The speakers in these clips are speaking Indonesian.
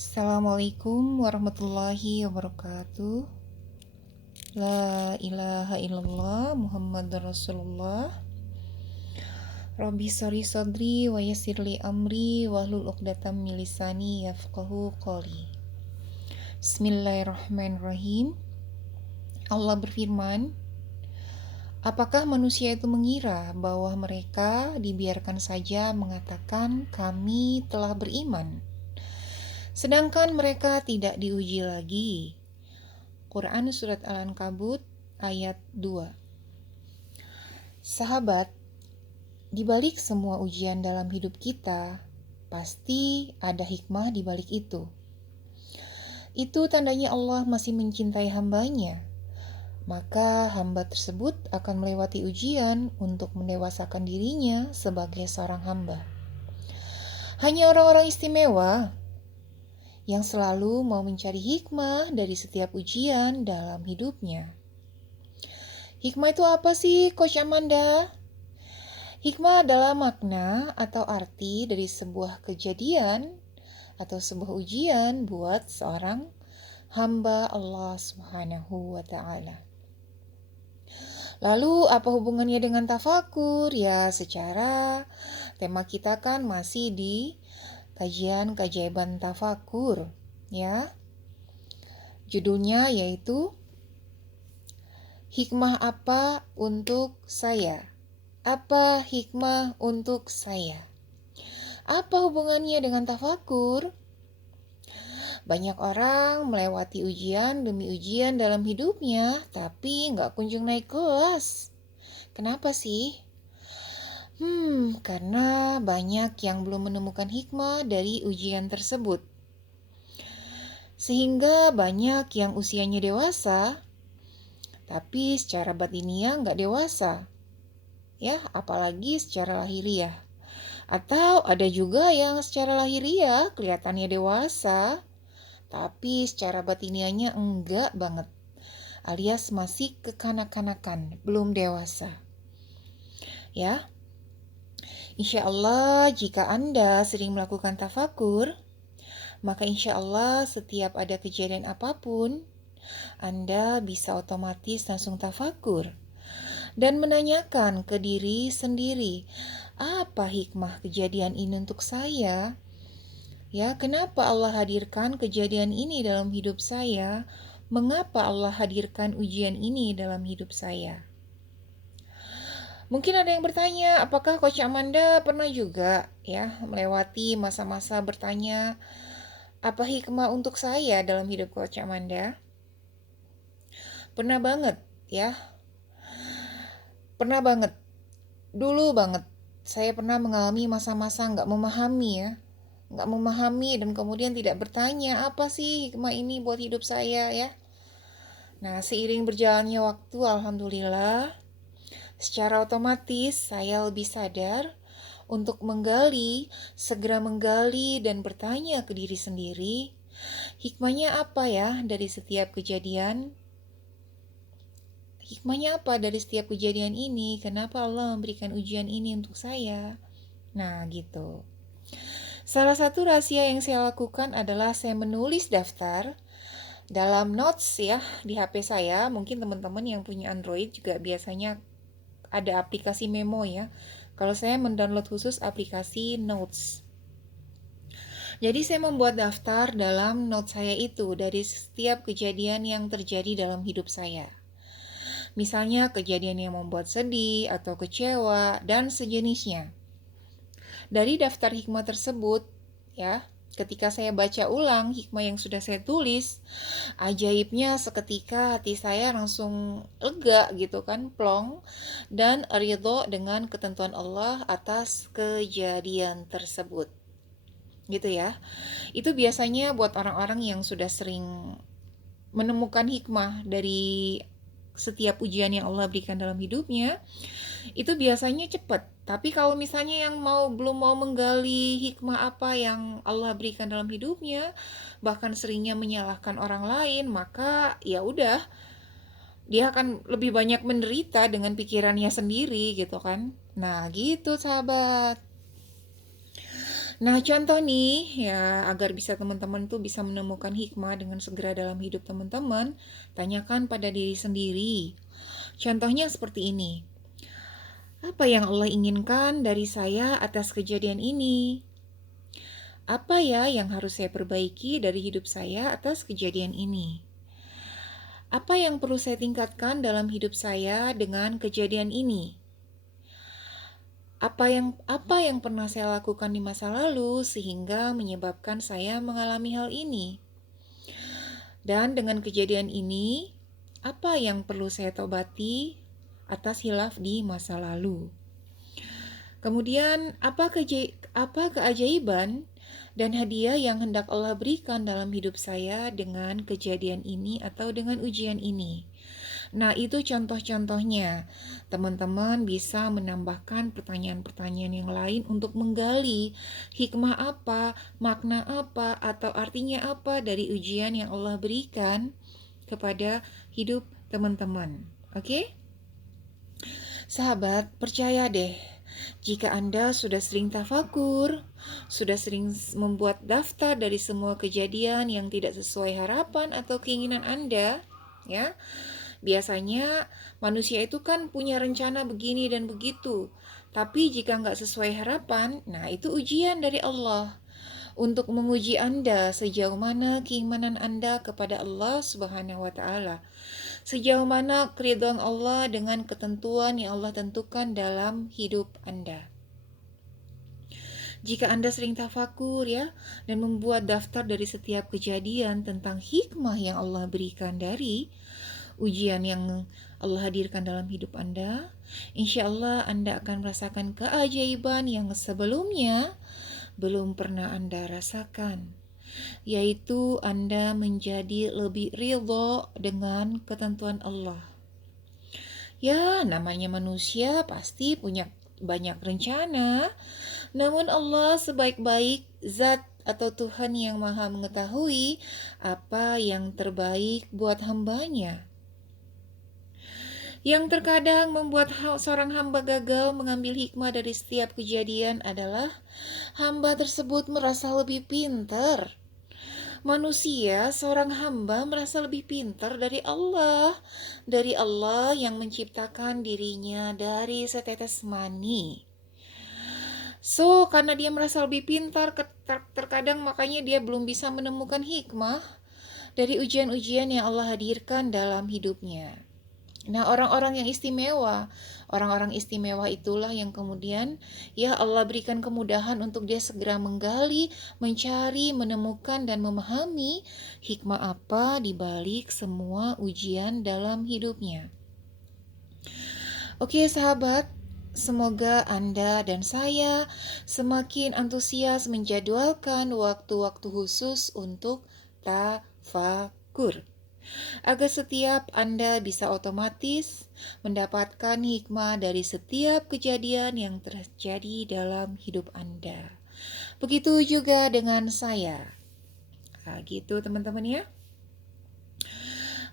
Assalamualaikum warahmatullahi wabarakatuh. La ilaha illallah Muhammad Rasulullah. Rabbi sori sodri wa yassirli amri wahlul uqdatam min lisani yafqahu qawli. Bismillahirrahmanirrahim. Allah berfirman, apakah manusia itu mengira bahwa mereka dibiarkan saja mengatakan kami telah beriman, sedangkan mereka tidak diuji lagi? Quran Surat Al-Ankabut ayat 2. Sahabat, di balik semua ujian dalam hidup kita, pasti ada hikmah di balik itu. Itu tandanya Allah masih mencintai hambanya. Maka hamba tersebut akan melewati ujian untuk mendewasakan dirinya sebagai seorang hamba. Hanya orang-orang istimewa yang selalu mau mencari hikmah dari setiap ujian dalam hidupnya. Hikmah itu apa sih, Coach Amanda? Hikmah adalah makna atau arti dari sebuah kejadian atau sebuah ujian buat seorang hamba Allah Subhanahu wa Ta'ala. Lalu apa hubungannya dengan tafakur? Ya, secara tema kita kan masih di kajian keajaiban tafakur, ya. Judulnya yaitu hikmah apa untuk saya? Apa hikmah untuk saya? Apa hubungannya dengan tafakur? Banyak orang melewati ujian demi ujian dalam hidupnya, tapi nggak kunjung naik kelas. Kenapa sih? Karena banyak yang belum menemukan hikmah dari ujian tersebut. Sehingga banyak yang usianya dewasa, tapi secara batiniah nggak dewasa. Ya, apalagi secara lahiriah. Atau ada juga yang secara lahiriah kelihatannya dewasa, tapi secara batiniahnya enggak banget, alias masih kekanak-kanakan, belum dewasa. Ya, insya Allah jika Anda sering melakukan tafakur, maka insya Allah setiap ada kejadian apapun, Anda bisa otomatis langsung tafakur dan menanyakan ke diri sendiri, apa hikmah kejadian ini untuk saya? Ya, kenapa Allah hadirkan kejadian ini dalam hidup saya? Mengapa Allah hadirkan ujian ini dalam hidup saya? Mungkin ada yang bertanya, apakah Coach Amanda pernah juga ya melewati masa-masa bertanya, apa hikmah untuk saya dalam hidup Coach Amanda? Pernah banget ya. Pernah banget. Dulu banget. Saya pernah mengalami masa-masa nggak memahami ya. Nggak memahami dan kemudian tidak bertanya, apa sih hikmah ini buat hidup saya ya. Nah, seiring berjalannya waktu, alhamdulillah, secara otomatis saya lebih sadar untuk segera menggali dan bertanya ke diri sendiri, hikmahnya apa ya dari setiap kejadian? Hikmahnya apa dari setiap kejadian ini? Kenapa Allah memberikan ujian ini untuk saya? Nah, gitu. Salah satu rahasia yang saya lakukan adalah saya menulis daftar dalam notes ya di HP saya. Mungkin teman-teman yang punya Android juga biasanya ada aplikasi memo ya. Kalau saya mendownload khusus aplikasi Notes. Jadi saya membuat daftar dalam notes saya itu dari setiap kejadian yang terjadi dalam hidup saya. Misalnya kejadian yang membuat sedih atau kecewa dan sejenisnya. Dari daftar hikmah tersebut, ya, ketika saya baca ulang hikmah yang sudah saya tulis, ajaibnya seketika hati saya langsung lega gitu kan, plong, dan ridho dengan ketentuan Allah atas kejadian tersebut. Gitu ya. Itu biasanya buat orang-orang yang sudah sering menemukan hikmah dari setiap ujian yang Allah berikan dalam hidupnya, itu biasanya cepat. Tapi kalau misalnya yang belum mau menggali hikmah apa yang Allah berikan dalam hidupnya, bahkan seringnya menyalahkan orang lain, maka ya udah, dia akan lebih banyak menderita dengan pikirannya sendiri gitu kan. Nah, gitu sahabat. Nah, contoh nih ya, agar bisa teman-teman tuh bisa menemukan hikmah dengan segera dalam hidup teman-teman, tanyakan pada diri sendiri. Contohnya seperti ini. Apa yang Allah inginkan dari saya atas kejadian ini? Apa ya yang harus saya perbaiki dari hidup saya atas kejadian ini? Apa yang perlu saya tingkatkan dalam hidup saya dengan kejadian ini? Apa yang pernah saya lakukan di masa lalu sehingga menyebabkan saya mengalami hal ini? Dan dengan kejadian ini, apa yang perlu saya tobati atas hilaf di masa lalu? Kemudian, apa keajaiban dan hadiah yang hendak Allah berikan dalam hidup saya dengan kejadian ini atau dengan ujian ini? Nah, itu contoh-contohnya. Teman-teman bisa menambahkan pertanyaan-pertanyaan yang lain untuk menggali hikmah apa, makna apa, atau artinya apa dari ujian yang Allah berikan kepada hidup teman-teman. Oke? Sahabat, percaya deh. Jika Anda sudah sering tafakur, sudah sering membuat daftar dari semua kejadian yang tidak sesuai harapan atau keinginan Anda, ya. Biasanya manusia itu kan punya rencana begini dan begitu. Tapi jika nggak sesuai harapan, nah itu ujian dari Allah. Untuk menguji Anda sejauh mana keimanan Anda kepada Allah Subhanahu wa Ta'ala. Sejauh mana keridhaan Allah dengan ketentuan yang Allah tentukan dalam hidup Anda. Jika Anda sering tafakur ya, dan membuat daftar dari setiap kejadian tentang hikmah yang Allah berikan dari ujian yang Allah hadirkan dalam hidup Anda, insya Allah Anda akan merasakan keajaiban yang sebelumnya belum pernah Anda rasakan, yaitu Anda menjadi lebih ridho dengan ketentuan Allah. Ya, namanya manusia pasti punya banyak rencana, namun Allah sebaik-baik zat atau Tuhan yang maha mengetahui apa yang terbaik buat hambanya. Yang terkadang membuat seorang hamba gagal mengambil hikmah dari setiap kejadian adalah hamba tersebut merasa lebih pintar. Manusia, seorang hamba merasa lebih pintar dari Allah yang menciptakan dirinya dari setetes mani. So, karena dia merasa lebih pintar, terkadang makanya dia belum bisa menemukan hikmah dari ujian-ujian yang Allah hadirkan dalam hidupnya. Nah, orang-orang yang istimewa itulah yang kemudian ya Allah berikan kemudahan untuk dia segera menggali, mencari, menemukan dan memahami hikmah apa di balik semua ujian dalam hidupnya. Oke, sahabat, semoga Anda dan saya semakin antusias menjadwalkan waktu-waktu khusus untuk tafakur, agar setiap Anda bisa otomatis mendapatkan hikmah dari setiap kejadian yang terjadi dalam hidup Anda. Begitu juga dengan saya. Nah, gitu teman-teman ya.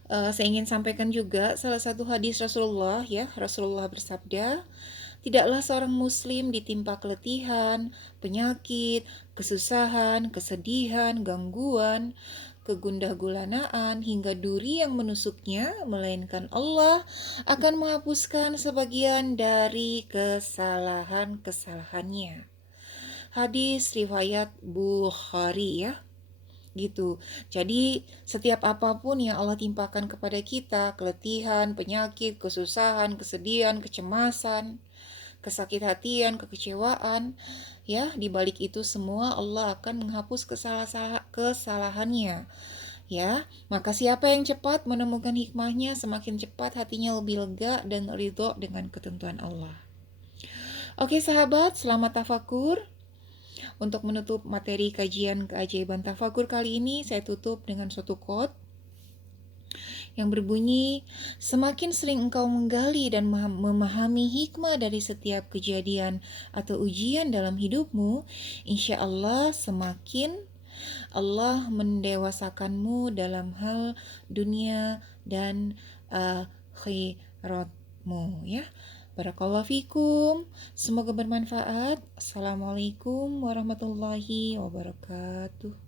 Saya ingin sampaikan juga salah satu hadis Rasulullah ya. Rasulullah bersabda, tidaklah seorang muslim ditimpa keletihan, penyakit, kesusahan, kesedihan, gangguan, kegundah-gulanaan, hingga duri yang menusuknya, melainkan Allah akan menghapuskan sebagian dari kesalahan-kesalahannya. Hadis riwayat Bukhari ya. Gitu. Jadi setiap apapun yang Allah timpakan kepada kita, keletihan, penyakit, kesusahan, kesedihan, kecemasan, kesakit hatian, kekecewaan, ya, di balik itu semua Allah akan menghapus kesalahannya. Ya, maka siapa yang cepat menemukan hikmahnya, semakin cepat hatinya lebih lega dan ridho dengan ketentuan Allah. Oke sahabat, selamat tafakur. Untuk menutup materi kajian keajaiban tafakur kali ini, saya tutup dengan suatu quote yang berbunyi, semakin sering engkau menggali dan memahami hikmah dari setiap kejadian atau ujian dalam hidupmu, insya Allah semakin Allah mendewasakanmu dalam hal dunia dan akhiratmu ya. Barakallahu fikum. Semoga bermanfaat. Assalamualaikum warahmatullahi wabarakatuh.